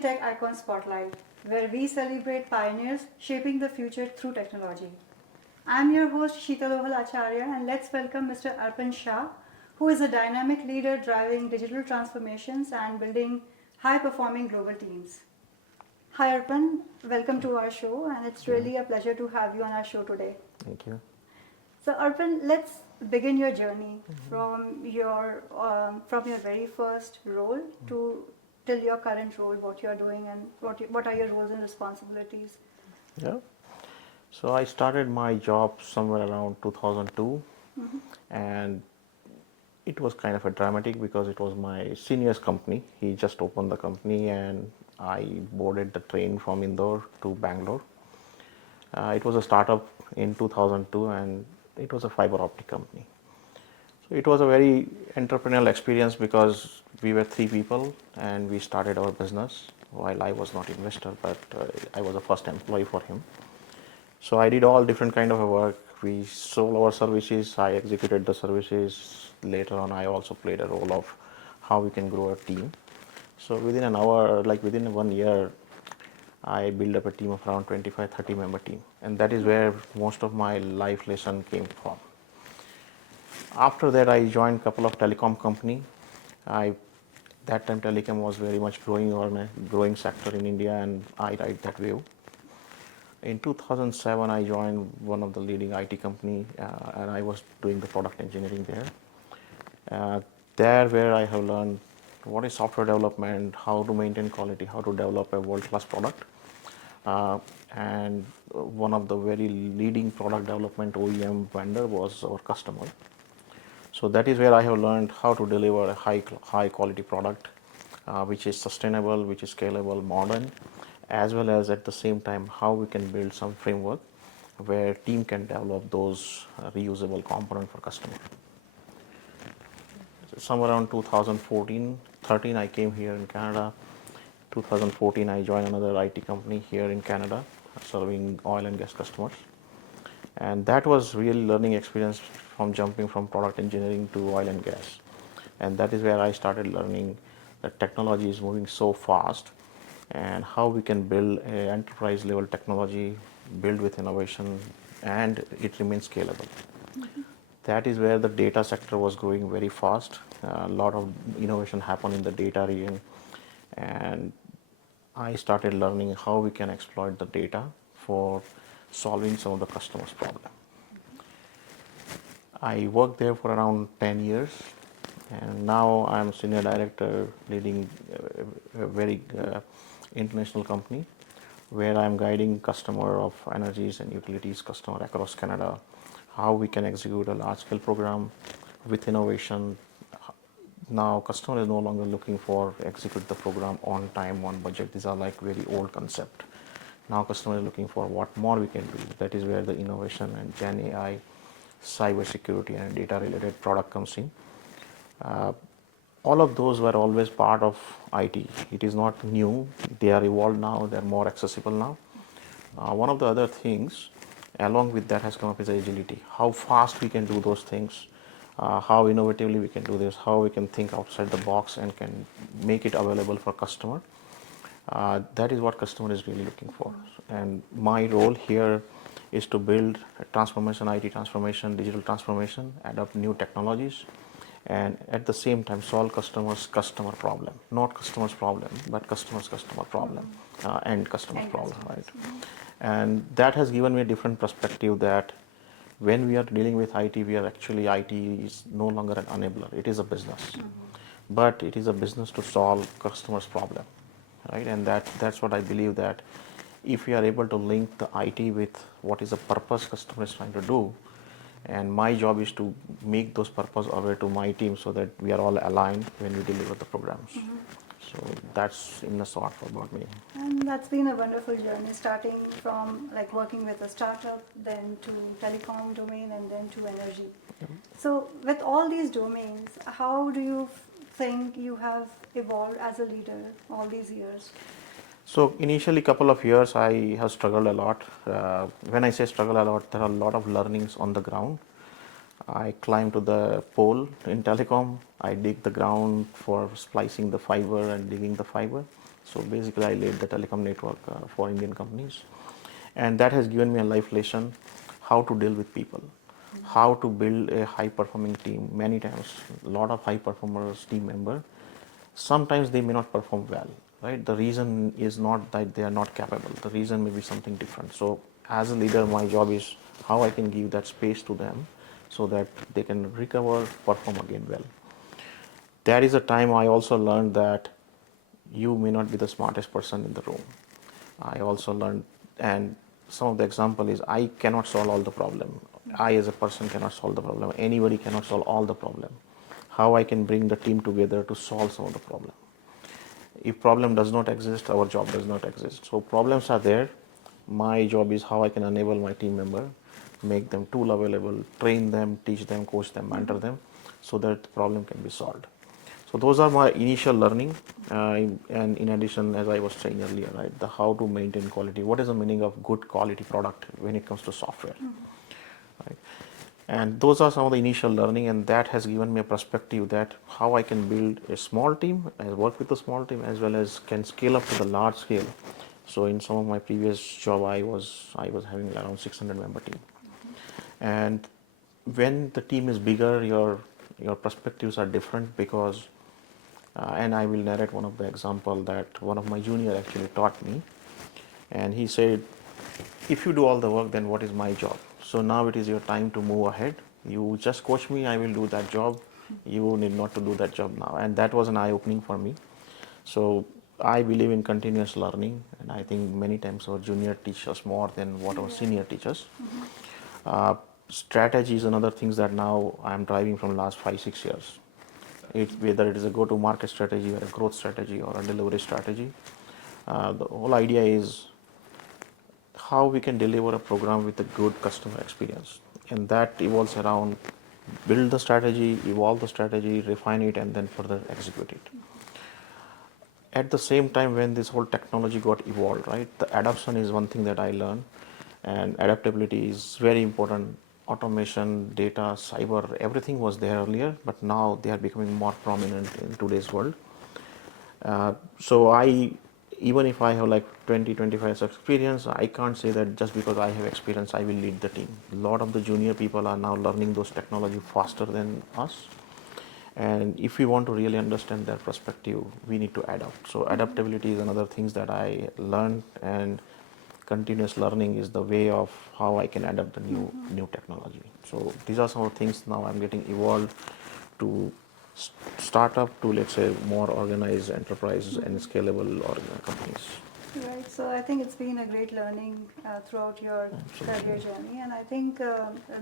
Tech Icon Spotlight, where we celebrate pioneers shaping the future through technology. I'm your host Sheetalohal Acharya, and let's welcome Mr. Arpan Shah, who is a dynamic leader driving digital transformations and building high-performing global teams. Hi Arpan, welcome to our show, and it's Yeah, really a pleasure to have you on our show today. thank you. So Arpan, let's begin your journey Mhm. from your very first role to till your current role, what you're doing, and what are your roles and responsibilities. Yeah. So I started my job somewhere around 2002, Mm-hmm. and it was kind of a dramatic because it was my senior's company. He just opened the company, and I boarded the train from Indore to Bangalore. It was a startup in 2002, and it was a fiber optic company. So it was a very entrepreneurial experience because we were three people and we started our business. While I was not investor, but I was the first employee for him. So I did all different kind of work. We sold our services. I executed the services. Later on, I also played a role of how we can grow a team. So within an hour, like within 1 year, I built up a team of around 25, 30 member team. And that is where most of my life lesson came from. After that, I joined a couple of telecom company. I that time telecom was very much growing on a growing sector in India, and I ride that wave. In 2007, I joined one of the leading IT company, and I was doing the product engineering there. Uh, there, where I have learned what is software development, how to maintain quality, how to develop a world-class product, uh, and one of the very leading product development OEM vendor was our customer. So that is where I have learned how to deliver a high quality product, which is sustainable, which is scalable, modern, as well as at the same time how we can build some framework where team can develop those reusable component for customer. So somewhere around 2014, 13, I came here in Canada. 2014, I joined another IT company here in Canada, serving oil and gas customers. And that was really learning experience from jumping from product engineering to oil and gas. And that is where I started learning that technology is moving so fast and how we can build a enterprise level technology, build with innovation, and it remains scalable. That is where the data sector was growing very fast. A lot of innovation happened in the data region, and I started learning how we can exploit the data for solving some of the customers' problem. I worked there for around 10 years, and now I'm senior director leading a very international company where I'm guiding customer of energies and utilities customer across Canada, how we can execute a large scale program with innovation. Now customer is no longer looking for execute the program on time, on budget. These are like very old concept. Now customer is looking for what more we can do. That is where the innovation and Gen AI, cyber security and data related product comes in. Uh, all of those were always part of IT. It is not new. They are evolved now. They are more accessible now. One of the other things along with that has come up is agility. How fast we can do those things, how innovatively we can do this, how we can think outside the box and can make it available for customer. That is what customer is really looking for. And my role here is to build a transformation, IT transformation, digital transformation, adopt new technologies, and at the same time solve customers' customer problem. Not customers' problem, but customers' customer problem, and customers' And problem, customers. right? Mm-hmm. And that has given me a different perspective that when we are dealing with IT, we are actually IT is no longer an enabler. It is a business, but it is a business to solve customers' problem, right? And that's what I believe that if we are able to link the IT with what is the purpose customer is trying to do, and my job is to make those purpose aware to my team so that we are all aligned when we deliver the programs. So that's in a short about me. And that's been a wonderful journey, starting from like working with a startup, then to telecom domain, and then to energy. So, with all these domains, how do you think you have evolved as a leader all these years? So initially, couple of years, I have struggled a lot. When I say struggle a lot, there are a lot of learnings on the ground. I climb to the pole in telecom. I dig the ground for splicing the fiber and digging the fiber. So basically, I laid the telecom network for Indian companies, and that has given me a life lesson how to deal with people, how to build a high performing team. Many times, a lot of high performers, team member, sometimes they may not perform well, right? The reason is not that they are not capable. The reason may be something different. So as a leader, my job is how I can give that space to them so that they can recover, perform again well. There is a time I also learned that you may not be the smartest person in the room. I also learned, and some of the example is I cannot solve all the problem. I as a person cannot solve the problem. Anybody cannot solve all the problem. How I can bring the team together to solve some of the problem. If problem does not exist, our job does not exist. So problems are there. My job is how I can enable my team member, make them tool available, train them, teach them, coach them, mentor them, so that the problem can be solved. So those are my initial learning, and in addition, as I was saying earlier, right, the how to maintain quality. What is the meaning of good quality product when it comes to software, right? And those are some of the initial learning, and that has given me a perspective that how I can build a small team, I work with a small team, as well as can scale up to the large scale. So in some of my previous job, I was having around 600 member team, and when the team is bigger, your perspectives are different because and I will narrate one of the example that one of my junior actually taught me, and he said, if you do all the work, then what is my job? So now it is your time to move ahead. You just coach me, I will do that job. You need not to do that job now. And that was an eye opening for me. So I believe in continuous learning, and I think many times our junior teach us more than what our senior teaches. Uh, Strategy is another thing that now I'm driving from last 5-6 years. Whether it is a go-to-market strategy or a growth strategy or a delivery strategy, the whole idea is how we can deliver a program with a good customer experience, and that evolves around build the strategy, evolve the strategy, refine it, and then further execute it. At the same time, when this whole technology got evolved, right, the adoption is one thing that I learned, and adaptability is very important. Automation, data, cyber, everything was there earlier, but now they are becoming more prominent in today's world. So I, even if I have like 20-25 years experience, I can't say that just because I have experience I will lead the team. A lot of the junior people are now learning those technology faster than us, and if we want to really understand their perspective, we need to adapt. So adaptability is another things that I learned, and continuous learning is the way of how I can adapt the new technology. So these are some of the things now I'm getting evolved to startup to, let's say, more organized enterprises and scalable companies. Right, so I think it's been a great learning throughout your career journey, and I think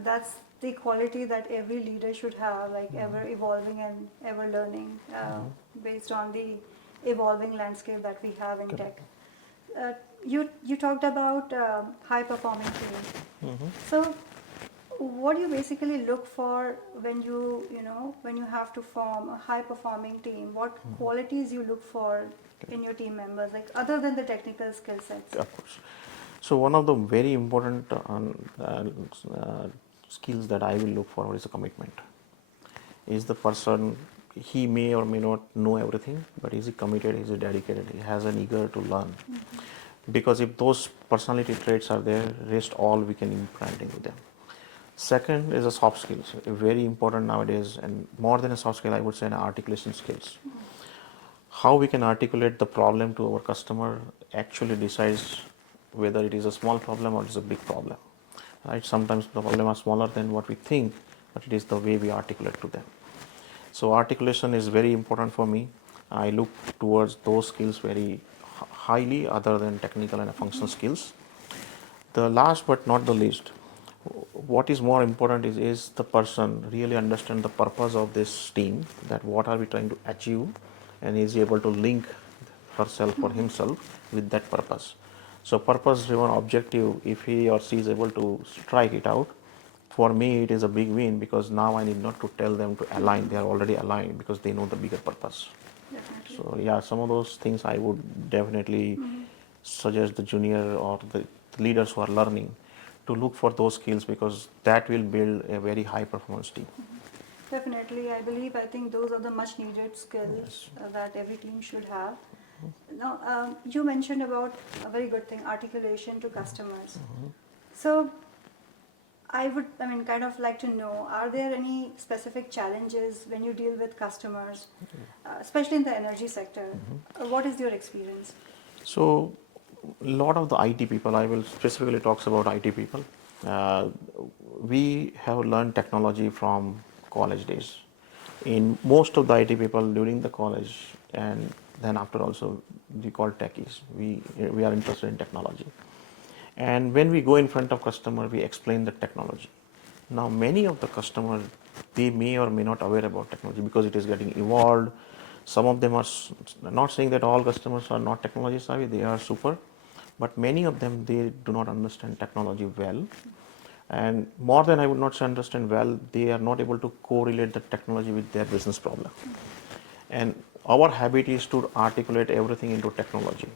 that's the quality that every leader should have, like ever evolving and ever learning based on the evolving landscape that we have in tech. You talked about high performing team. So what do you basically look for when you have to form a high performing team? What qualities you look for in your team members, like other than the technical skill sets? Of course. So one of the very important skills that I will look for is a commitment. Is the person, he may or may not know everything, but is he committed, is he dedicated, he has an eager to learn. Because if those personality traits are there, rest all we can implant into them. Second is a soft skills, very important nowadays, and more than a soft skill, I would say an articulation skills. How we can articulate the problem to our customer actually decides whether it is a small problem or it is a big problem. Right? Sometimes the problem are smaller than what we think, but it is the way we articulate to them. So articulation is very important for me. I look towards those skills very highly, other than technical and functional skills. The last but not the least, what is more important is the person really understand the purpose of this team, that what are we trying to achieve, and is able to link herself or himself with that purpose. So purpose driven objective, if he or she is able to strike it out, for me it is a big win, because now I need not to tell them to align, they are already aligned because they know the bigger purpose. Definitely. So yeah, some of those things I would definitely suggest the junior or the leaders who are learning to look for those skills, because that will build a very high performance team. Definitely, I think those are the much needed skills Yes. that every team should have. Now, you mentioned about a very good thing, articulation to customers. So, kind of like to know, are there any specific challenges when you deal with customers, especially in the energy sector? What is your experience? So, a lot of the IT people, I will specifically talk about IT people. Uh, we have learned technology from college days. In most of the IT people during the college, and then after also, we call techies. We are interested in technology. And when we go in front of customer, we explain the technology. Now, many of the customers, they may or may not aware about technology because it is getting evolved. Some of them are not saying that all customers are not technology savvy, they are super, but many of them, they do not understand technology well. And more than I would not say understand well, they are not able to correlate the technology with their business problem. And our habit is to articulate everything into technology.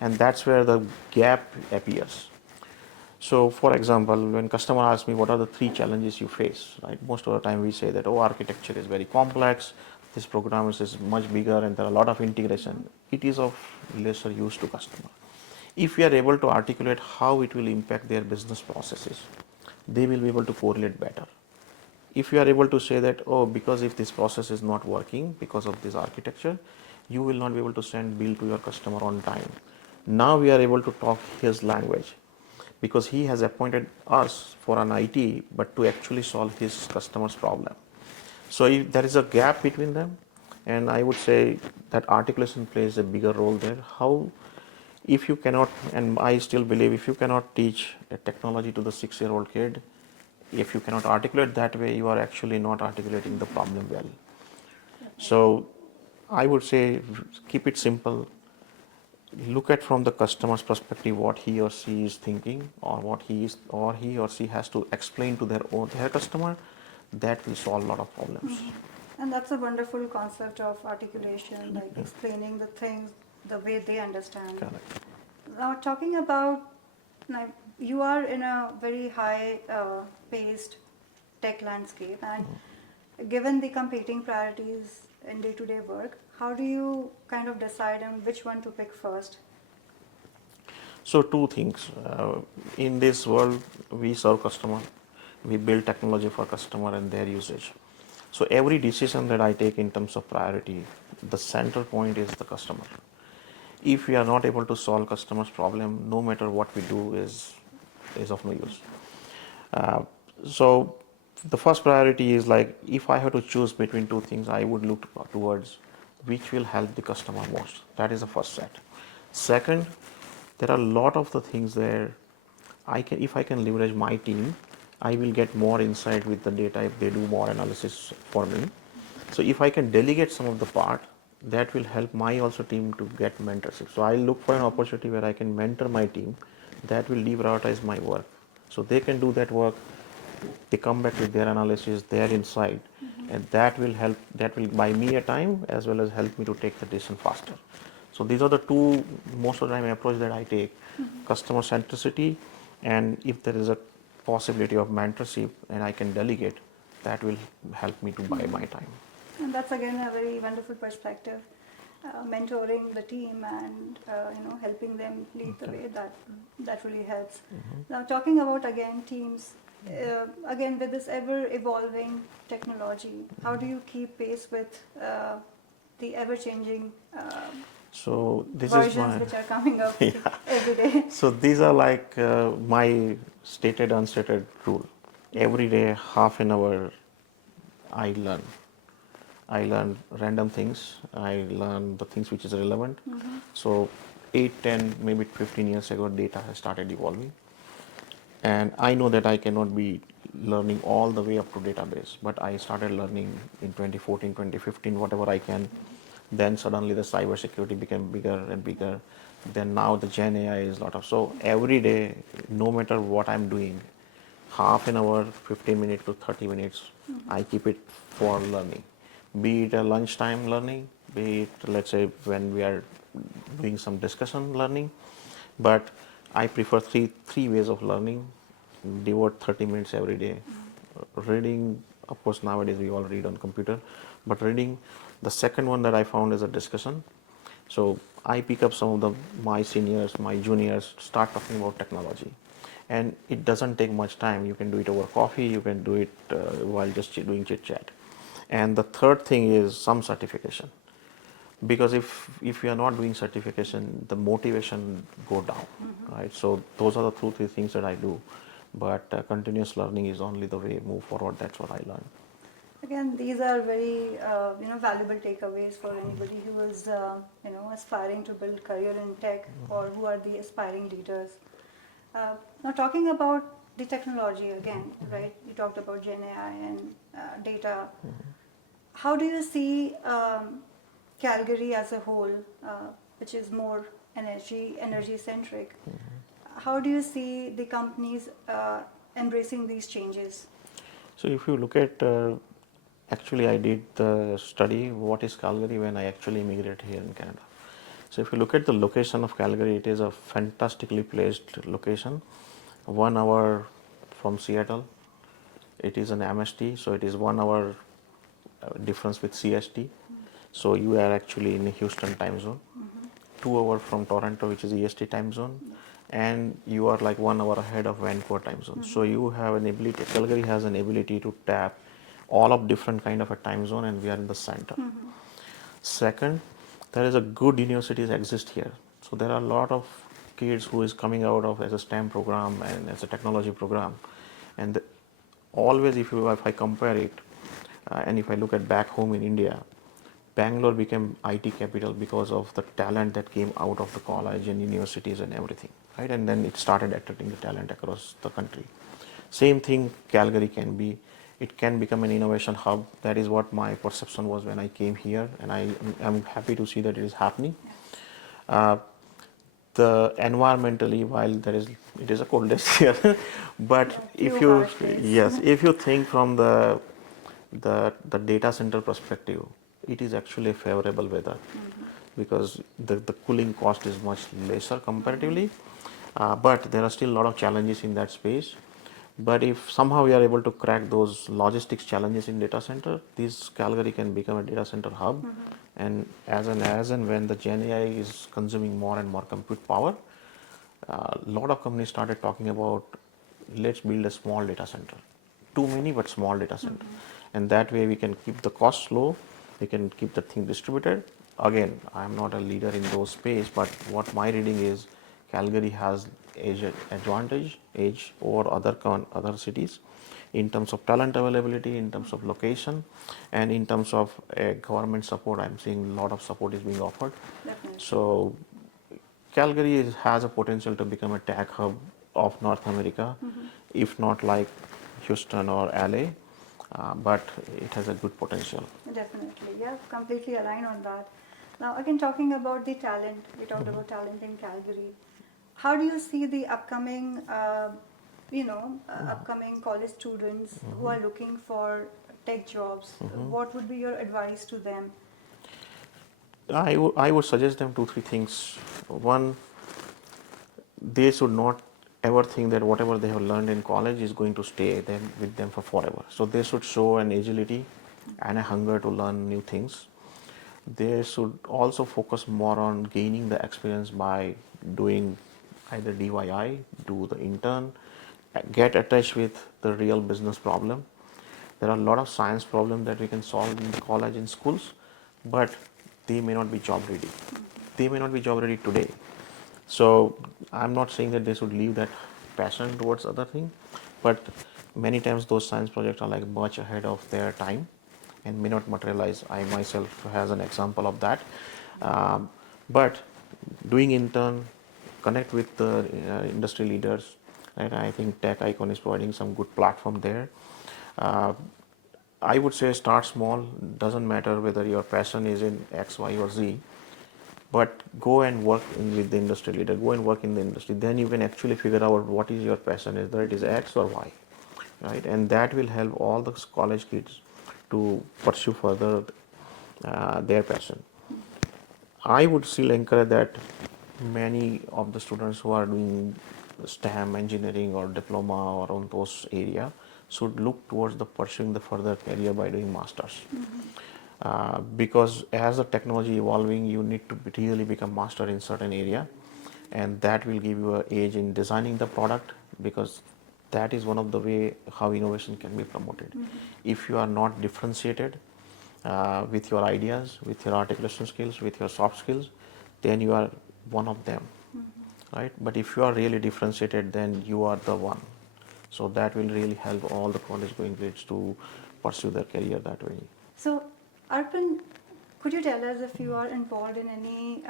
And that's where the gap appears. So, for example, when customer asks me what are the three challenges you face, right? Most of the time we say that, oh, architecture is very complex, this program is much bigger and there are a lot of integration. It is of lesser use to customer. If we are able to articulate how it will impact their business processes, they will be able to correlate better. If you are able to say that, oh, because if this process is not working because of this architecture, you will not be able to send bill to your customer on time. Now we are able to talk his language because he has appointed us for an IT, but to actually solve his customer's problem. So if there is a gap between them, and I would say that articulation plays a bigger role there. How, if you cannot, and I still believe if you cannot teach a technology to the 6-year-old kid, if you cannot articulate that way, you are actually not articulating the problem well. So I would say keep it simple. Look at from the customer's perspective what he or she is thinking, or what he or she has to explain to their customer. That will solve a lot of problems. And that's a wonderful concept of articulation, like explaining the things the way they understand. Correct. Now, talking about, like, you are in a very high paced tech landscape, and given the competing priorities in day to day work, how do you kind of decide on which one to pick first? So two things. In this world, we serve customer. We build technology for customer and their usage. So every decision that I take in terms of priority, the center point is the customer. If we are not able to solve customers' problem, no matter what we do is of no use. Uh, so the first priority is like if I have to choose between two things, I would look towards which will help the customer most. That is the first set. Second, there are a lot of the things where if I can leverage my team, I will get more insight with the data if they do more analysis for me. So if I can delegate some of the part, that will help my also team to get mentorship. So I look for an opportunity where I can mentor my team. That will deprioritize my work. So they can do that work. They come back with their analysis, their insight, and that will help. That will buy me a time as well as help me to take the decision faster. So these are the two most of the time approach that I take: customer centricity, and if there is a possibility of mentorship and I can delegate, that will help me to buy my time. And that's again a very wonderful perspective. Mentoring the team and helping them lead the way, that really helps. Now, talking about again teams, again with this ever evolving technology, how do you keep pace with the ever changing So this is versions my which are coming up yeah. every day? So these are like my stated unstated rule. Every day, half an hour, I learn. I learn random things. I learn the things which is relevant. So 8, 10, maybe 15 years ago, data has started evolving. And I know that I cannot be learning all the way up to database, but I started learning in 2014, 2015, whatever I can. Then suddenly the cybersecurity became bigger and bigger. Then now the Gen AI is a lot of. So every day, no matter what I'm doing, half an hour, 15 minutes to 30 minutes, I keep it for learning. Be it a lunchtime learning, be it, let's say, when we are doing some discussion learning. But I prefer three ways of learning. Devote 30 minutes every day. Reading, of course, nowadays we all read on computer, but reading. The second one that I found is a discussion. So I pick up some of my seniors, my juniors, start talking about technology, and it doesn't take much time. You can do it over coffee. You can do it while just doing chit chat. And the third thing is some certification, because if you are not doing certification, the motivation go down, right? So those are the 2 3 things that I do, but continuous learning is only the way move forward. That's what I learned. Again, these are very valuable takeaways for anybody who is aspiring to build career in tech, or who are the aspiring leaders. Now, talking about the technology again, right? You talked about Gen AI and data. How do you see Calgary as a whole, which is more energy centric? How do you see the companies embracing these changes? So if you look at actually, I did the study what is Calgary when I actually immigrated here in Canada. So if you look at the location of Calgary, it is a fantastically placed location, 1 hour from Seattle. It is an MST, so it is 1 hour difference with CST. So you are actually in Houston time zone. 2 hours from Toronto, which is EST time zone, and you are like 1 hour ahead of Vancouver time zone. So you have an ability. Calgary has an ability to tap all of different kind of a time zone, and we are in the center. Second, there is a good universities exist here. So there are a lot of kids who is coming out of as a STEM program and as a technology program, and always if I compare it, and if I look at back home in India, Bangalore became IT capital because of the talent that came out of the college and universities and everything, right? And then it started attracting the talent across the country. Same thing Calgary can be. It can become an innovation hub. That is what my perception was when I came here, and I'm happy to see that it is happening. Uh, the environmentally, while it is a coldest here, but Yeah, if few you, harsh days. yes, if you think from the data center perspective, it is actually favorable weather, because the cooling cost is much lesser comparatively, but there are still a lot of challenges in that space. But if somehow we are able to crack those logistics challenges in data center, this Calgary can become a data center hub. And as and when the Gen AI is consuming more and more compute power, a lot of companies started talking about, let's build a small data center. Too many, but small data center. And that way we can keep the costs low, we can keep the thing distributed. Again, I'm not a leader in those space, but what my reading is, Calgary has edge over other cities in terms of talent availability, in terms of location, and in terms of government support. I'm seeing a lot of support is being offered. Definitely. So Calgary has a potential to become a tech hub of North America, if not like Houston or LA, but it has a good potential. Definitely, yeah, completely aligned on that. Now, again, talking about the talent, we talked about talent in Calgary. How do you see the upcoming, upcoming college students who are looking for tech jobs? What would be your advice to them? I would suggest them 2 3 things. One, they should not ever think that whatever they have learned in college is going to stay with them for forever. So they should show an agility and a hunger to learn new things. They should also focus more on gaining the experience by doing either DIY, do the intern, get attached with the real business problem. There are a lot of science problems that we can solve in the college and schools, but they may not be job ready. They may not be job ready today. So I'm not saying that they should leave that passion towards other thing, but many times those science projects are like much ahead of their time and may not materialize. I myself has an example of that. But doing intern, connect with the industry leaders, right? I think Tech Icon is providing some good platform there. Uh, I would say start small. Doesn't matter whether your passion is in X, Y, or Z, but go and work with the industry leader. Go and work in the industry. Then you can actually figure out what is your passion, whether it is X or Y, right? And that will help all the college kids to pursue further their passion. I would still encourage that many of the students who are doing STEM, engineering, or diploma or on those area should look towards the pursuing the further career by doing masters. Because as the technology evolving, you need to really become master in certain area, and that will give you an edge in designing the product, because that is one of the way how innovation can be promoted. If you are not differentiated with your ideas, with your articulation skills, with your soft skills, then you are one of them, right? But if you are really differentiated, then you are the one. So that will really help all the college going grades to pursue their career that way. So, Arpan, could you tell us if you are involved in any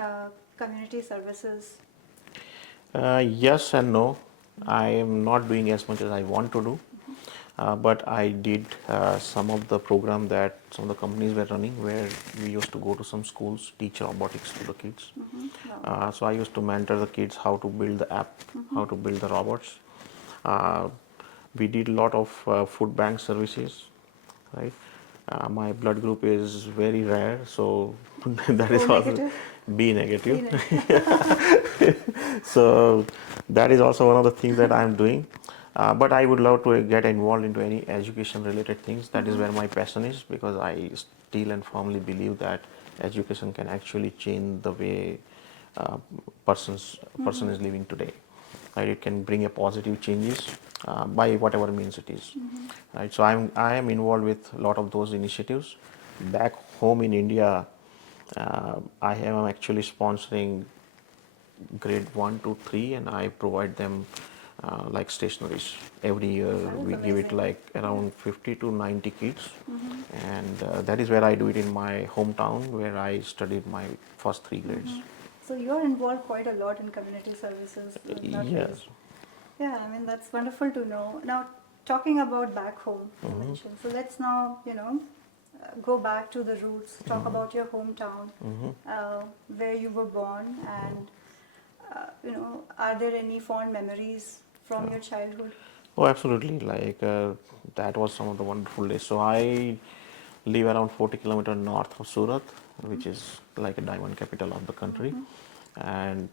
community services? Yes and no. I am not doing as much as I want to do, but I did some of the program that some of the companies were running, where we used to go to some schools, teach robotics to the kids. Wow. So I used to mentor the kids how to build the app, how to build the robots. Uh, we did a lot of food bank services, right? My blood group is very rare, so that is O also negative? B negative. B negative. So that is also one of the things that I'm doing. But I would love to get involved into any education related things. That is where my passion is, because I still and firmly believe that education can actually change the way uh, person is living today. Right? It can bring a positive changes by whatever means it is. Right? So I am involved with a lot of those initiatives. Back home in India, I am actually sponsoring grade 1 to 3, and I provide them like stationaries. Every year That is we give it amazing. like around 50 to 90 kids, and that is where I do it in my hometown, where I studied my first 3 grades. So you are involved quite a lot in community services in that phase. Yes. Yeah, I mean that's wonderful to know. Now, talking about back home, you mentioned. So let's now, go back to the roots. Talk about your hometown, where you were born, and are there any fond memories from your childhood? Oh, absolutely. Like that was some of the wonderful days. So I live around 40 kilometers north of Surat, which is like a diamond capital of the country. And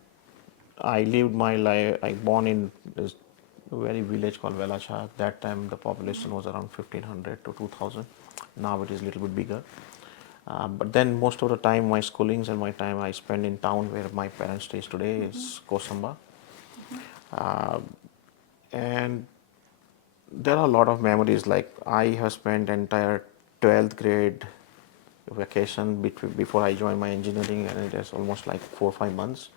I lived my life, I born in this very village called Velasha. At that time, the population was around 1500 to 2000. Now it is a little bit bigger. But then most of the time, my schoolings and my time I spend in town where my parents stays today is Kosamba. Uh, and there are a lot of memories. Like I have spent entire 12th grade vacation before I joined my engineering, and it is almost like 4 or 5 months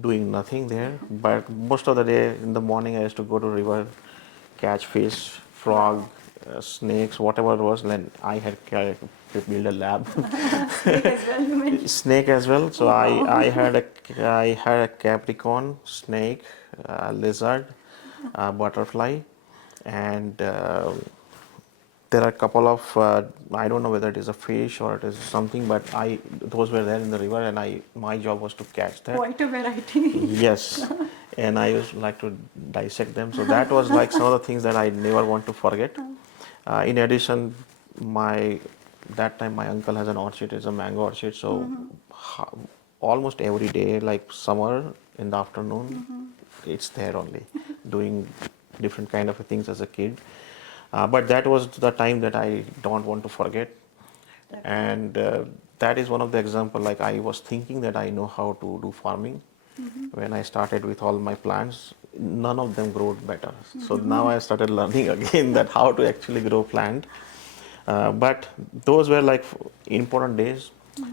doing nothing there. But most of the day in the morning, I used to go to river, catch fish, frog, Wow. snakes, whatever it was. Then I had to build a lab. Snake as well, you mentioned. Snake as well. So Wow. I had a capricorn, snake, lizard, butterfly, and there are a couple of I don't know whether it is a fish or it is something, but I those were there in the river, and I my job was to catch that. Quite a variety. Yes, and I used to like to dissect them. So that was like some of the things that I never want to forget. In addition, my that time my uncle has an orchard, it's a mango orchard. So ho- almost every day, like summer in the afternoon, it's there only, doing different kind of things as a kid. But that was the time that I don't want to forget, Definitely. and that is one of the example. Like I was thinking that I know how to do farming. When I started with all my plants, none of them grew better. So now I started learning again that how to actually grow plant. But those were like important days.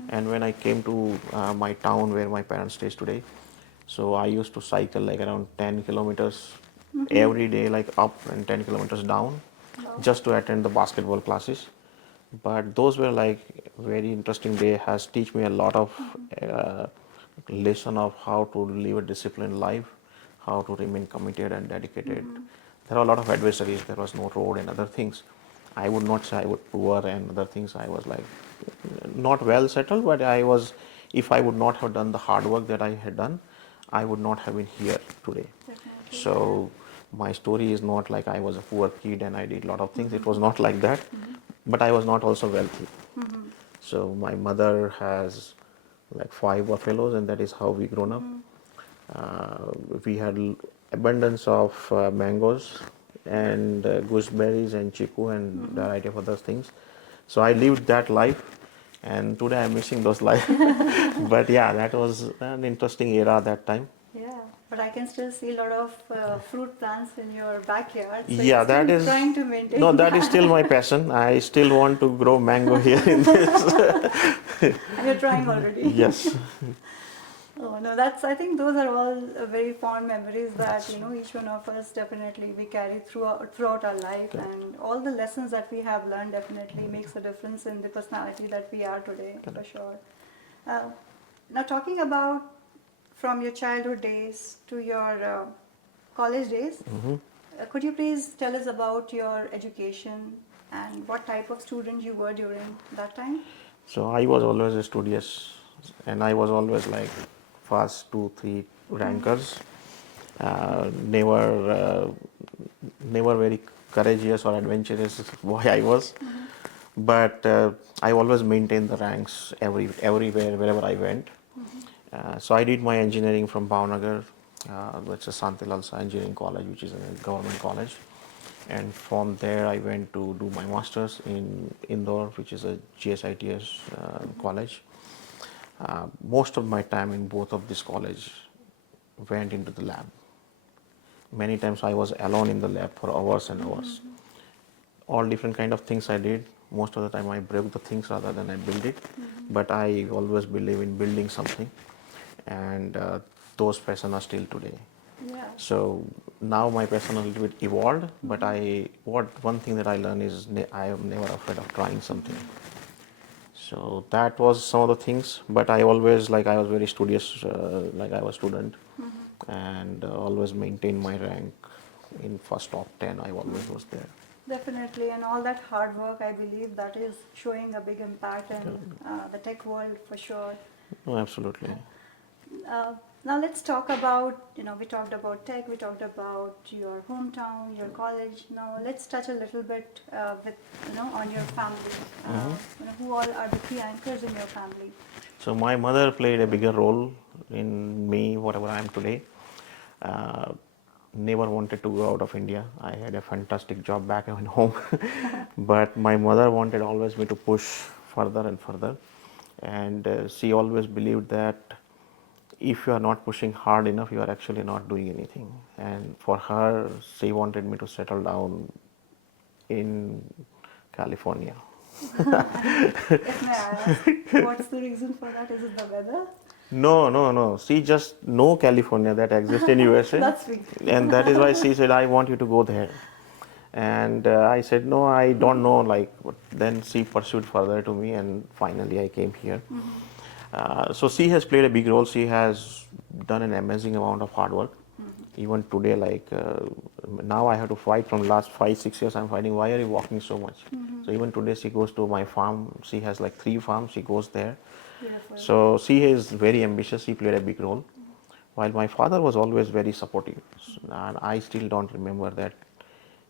And when I came to my town where my parents stays today, so I used to cycle like around 10 kilometers every day, like up and 10 kilometers down, Wow. just to attend the basketball classes. But those were like very interesting day, has teach me a lot of uh, lesson of how to live a disciplined life, how to remain committed and dedicated. There are a lot of adversaries. There was no road and other things. I would not say I was poor and other things. I was like not well settled, but I was. If I would not have done the hard work that I had done, I would not have been here today. Definitely. So my story is not like I was a poor kid and I did a lot of things. It was not like that, but I was not also wealthy. So my mother has like 5 buffaloes, and that is how we grown up. Uh, we had abundance of mangoes and gooseberries and chiku and variety of other things. So I lived that life, and today I'm missing those life. But yeah, that was an interesting era at that time. Yeah, but I can still see a lot of fruit plants in your backyard, so you're Yeah, that still is trying to no, maintain that is that. still my passion. I still want to grow mango here in this. And you're trying already. Yes, Oh no, that's, I think those are all very fond memories that that's each one of us definitely we carry throughout our life, correct. and all the lessons that we have learned definitely makes a difference in the personality that we are today, for sure. Uh, Now talking about from your childhood days to your college days, could you please tell us about your education and what type of student you were during that time? So I was always a studious, and I was always like first two, three rankers. Never very courageous or adventurous boy I was, but I always maintained the ranks everywhere wherever I went. So I did my engineering from Bhavnagar, which is Santilalsa Engineering College, which is a government college. And from there, I went to do my master's in Indore, which is a GSITS college. Most of my time in both of this college went into the lab. Many times I was alone in the lab for hours and hours. All different kind of things I did. Most of the time I broke the things rather than I build it. But I always believe in building something, and those passions are still today. Yeah. So now my passion a little bit evolved, but one thing that I learned is I am never afraid of trying something. So that was some of the things, but I always, like, I was very studious, like I was student, and always maintained my rank in first top 10. I always was there. Definitely, and all that hard work, I believe that is showing a big impact in the tech world for sure. No, absolutely. Uh, Now let's talk about, we talked about tech, we talked about your hometown, your college. Now let's touch a little bit on your family. Who all are the key anchors in your family? So my mother played a bigger role in me, whatever I am today. Uh, Never wanted to go out of India. I had a fantastic job back at home, but my mother wanted always me to push further and further, and she always believed that if you are not pushing hard enough, you are actually not doing anything. And for her, she wanted me to settle down in California. If may I ask, what's the reason for that? Is it the weather? No, no, no. She just know California that exists in USA, That's sweet. and that is why she said, "I want you to go there." And I said, "No, I don't know." Like, but then she pursued further to me, and finally I came here. So she has played a big role. She has done an amazing amount of hard work. Even today, like now, I have to fight from last 5, 6 years. I'm fighting. Why are you walking so much? So even today, she goes to my farm. She has like 3 farms. She goes there. Beautiful. So she is very ambitious. She played a big role. While my father was always very supportive, and I still don't remember that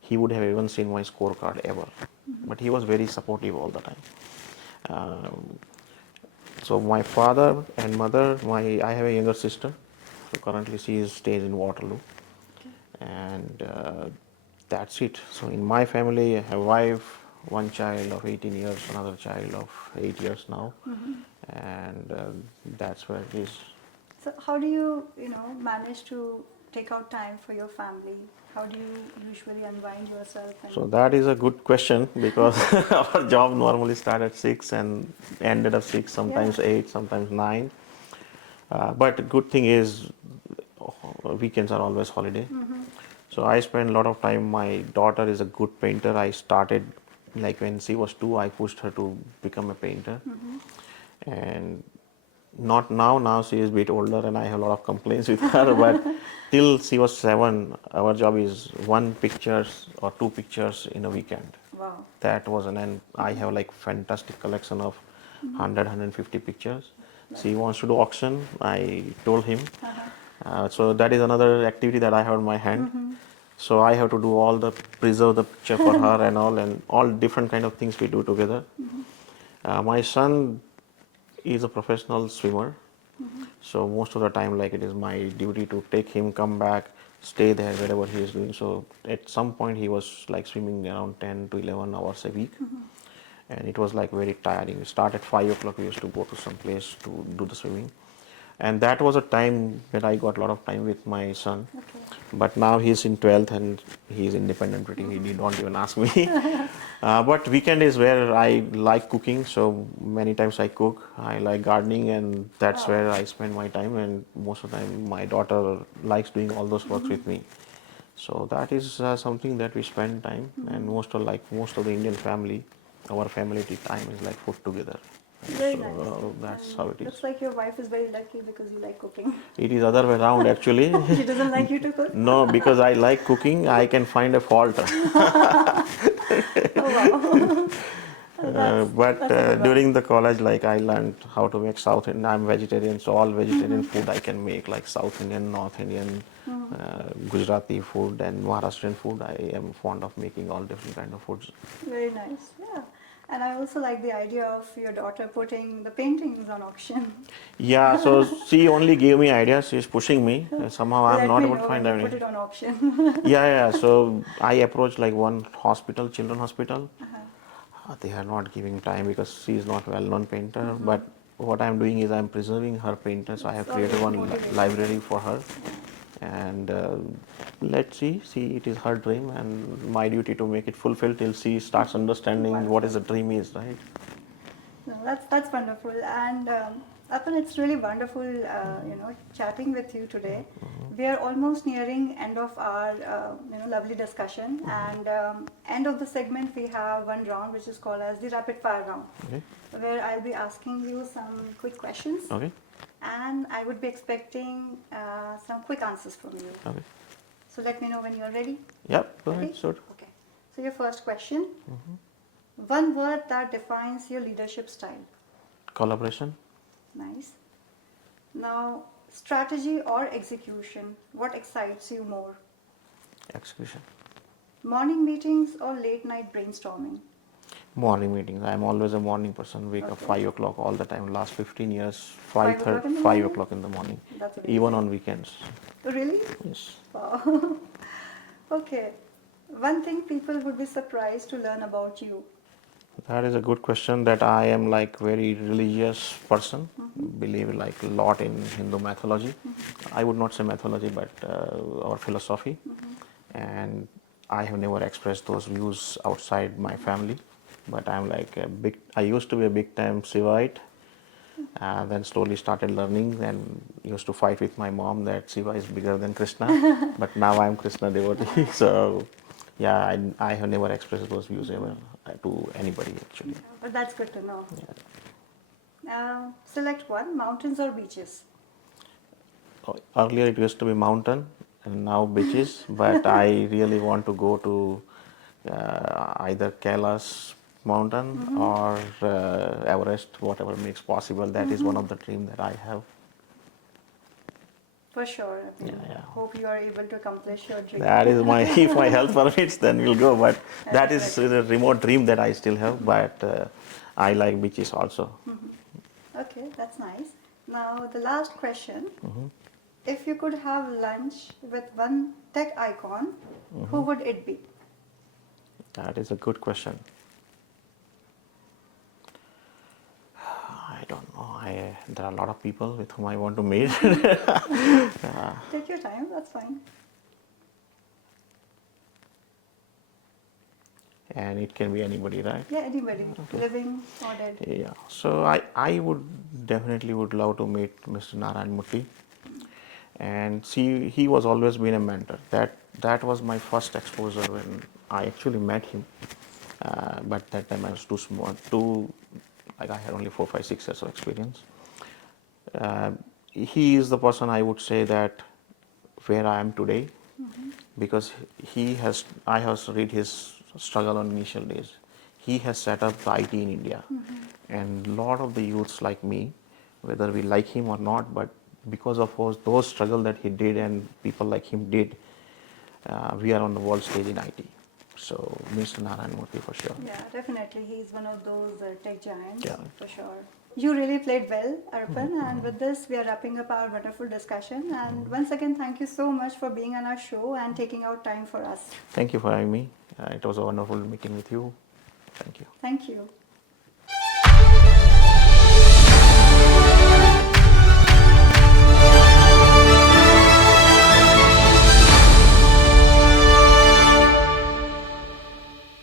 he would have even seen my scorecard ever. But he was very supportive all the time. Um, so my father and mother, I have a younger sister. So currently stays in Waterloo, and that's it. So in my family, I have a wife, one child of 18 years, another child of 8 years now, and that's where it is. So how do you, manage to take out time for your family? How do you usually unwind yourself? So that is a good question because our job normally start at 6 and ended at 6, sometimes 8, sometimes 9. But good thing is weekends are always holiday. So I spend a lot of time. My daughter is a good painter. I started like when she was 2, I pushed her to become a painter. And not now, now she is a bit older and I have a lot of complaints with her, but till she was 7, our job is 1 pictures or 2 pictures in a weekend. Wow. That was and I have like fantastic collection of 100 150 pictures. She wants to do auction. I told him. So that is another activity that I have in my hand. So I have to do all the preserve the picture for her and all different kind of things we do together. My son is a professional swimmer. So most of the time, like, it is my duty to take him, come back, stay there wherever he is doing. So at some point he was like swimming around 10 to 11 hours a week. and it was like very tiring. We start at 5 o'clock. We used to go to some place to do the swimming, and that was a time when I got a lot of time with my son. Okay. But now he's in 12th and he's independent pretty. He don't even ask me. But weekend is where I like cooking, so many times I cook. I like gardening, and that's Wow. where I spend my time. And most of the time, my daughter likes doing all those works with me. So that is something that we spend time, and most of the Indian family, our family time is like food together. Very So nice. that's And how it is. looks like your wife is very lucky because you like cooking. It is other way around actually. She doesn't like you to cook? No, because I like cooking, I can find a fault. Oh wow. But That's a good one. during the college, like I learned how to make South Indian. I'm vegetarian, so all vegetarian food I can make, like South Indian, North Indian, Gujarati food, and Maharashtrian food. I am fond of making all different kind of foods. Very nice. Yeah. And I also like the idea of your daughter putting the paintings on auction. Yeah, so she only gave me ideas. She's pushing me. Somehow I'm Let not me able to know when find you any. put it on auction. Yeah. So I approached like one hospital, children hospital. Uh-huh. They are not giving time because she is not well-known painter. But what I'm doing is I'm preserving her painters. I have It's created always one motivating. library for her, Yeah. and let's see. See, it is her dream, and my duty to make it fulfilled till she starts understanding what is a dream is, right? No, that's wonderful, and Apan, it's really wonderful, chatting with you today. We are almost nearing end of our lovely discussion, and end of the segment we have one round which is called as the rapid fire round, Okay. where I'll be asking you some quick questions, Okay. and I would be expecting some quick answers from you. Okay. So let me know when you're ready. Yep. Go Ready? ahead. Sure. Okay. So your first question. One word that defines your leadership style. Collaboration. Nice. Now, strategy or execution, what excites you more? Execution. Morning meetings or late night brainstorming? Morning meetings. I'm always a morning person. Wake up Okay. 5 o'clock all the time. Last 15 years, 5 o'clock in the 5 morning? o'clock in the morning. That's Even amazing. on weekends. Really? Yes. Wow. Okay. One thing people would be surprised to learn about you. That is a good question. That I am like very religious person. Believe like a lot in Hindu mythology. I would not say mythology, but our philosophy. And I have never expressed those views outside my family. But I'm like a big. I used to be a big time Shivaite. Then slowly started learning and used to fight with my mom that Shiva is bigger than Krishna. But now I'm Krishna devotee. So yeah, I have never expressed those views ever to anybody actually. But that's good to know. Yeah. Select one, mountains or beaches? Earlier it used to be mountain and now beaches, but I really want to go to either Kailash mountain or Everest, whatever makes possible. That is one of the dream that I have. For sure. I mean, Yeah. hope you are able to accomplish your dream. That is my, if my health permits, then we'll go. But that is Definitely. a remote dream that I still have. But I like beaches also. Okay, that's nice. Now, the last question. If you could have lunch with one tech icon, who would it be? That is a good question. I don't know. There are a lot of people with whom I want to meet. Take your time, that's fine. And it can be anybody, right? Yeah, anybody, living or dead. Yeah. So I would definitely would love to meet Mr. Narayan Murthy. And see, he was always been a mentor. That was my first exposure when I actually met him. But that time I was too small, like I had only 4, 5, 6 years of experience. He is the person I would say that where I am today, because I have read his struggle on initial days. He has set up the IT in India, and a lot of the youths like me, whether we like him or not, but because of those struggle that he did and people like him did, we are on the world stage in IT. So Mr. Narayan Murthy for sure. Yeah, definitely. He's one of those tech giants, Yeah. for sure. You really played well, Arpan, and with this, we are wrapping up our wonderful discussion. And once again, thank you so much for being on our show and taking out time for us. Thank you for having me. It was a wonderful meeting with you. Thank you. Thank you.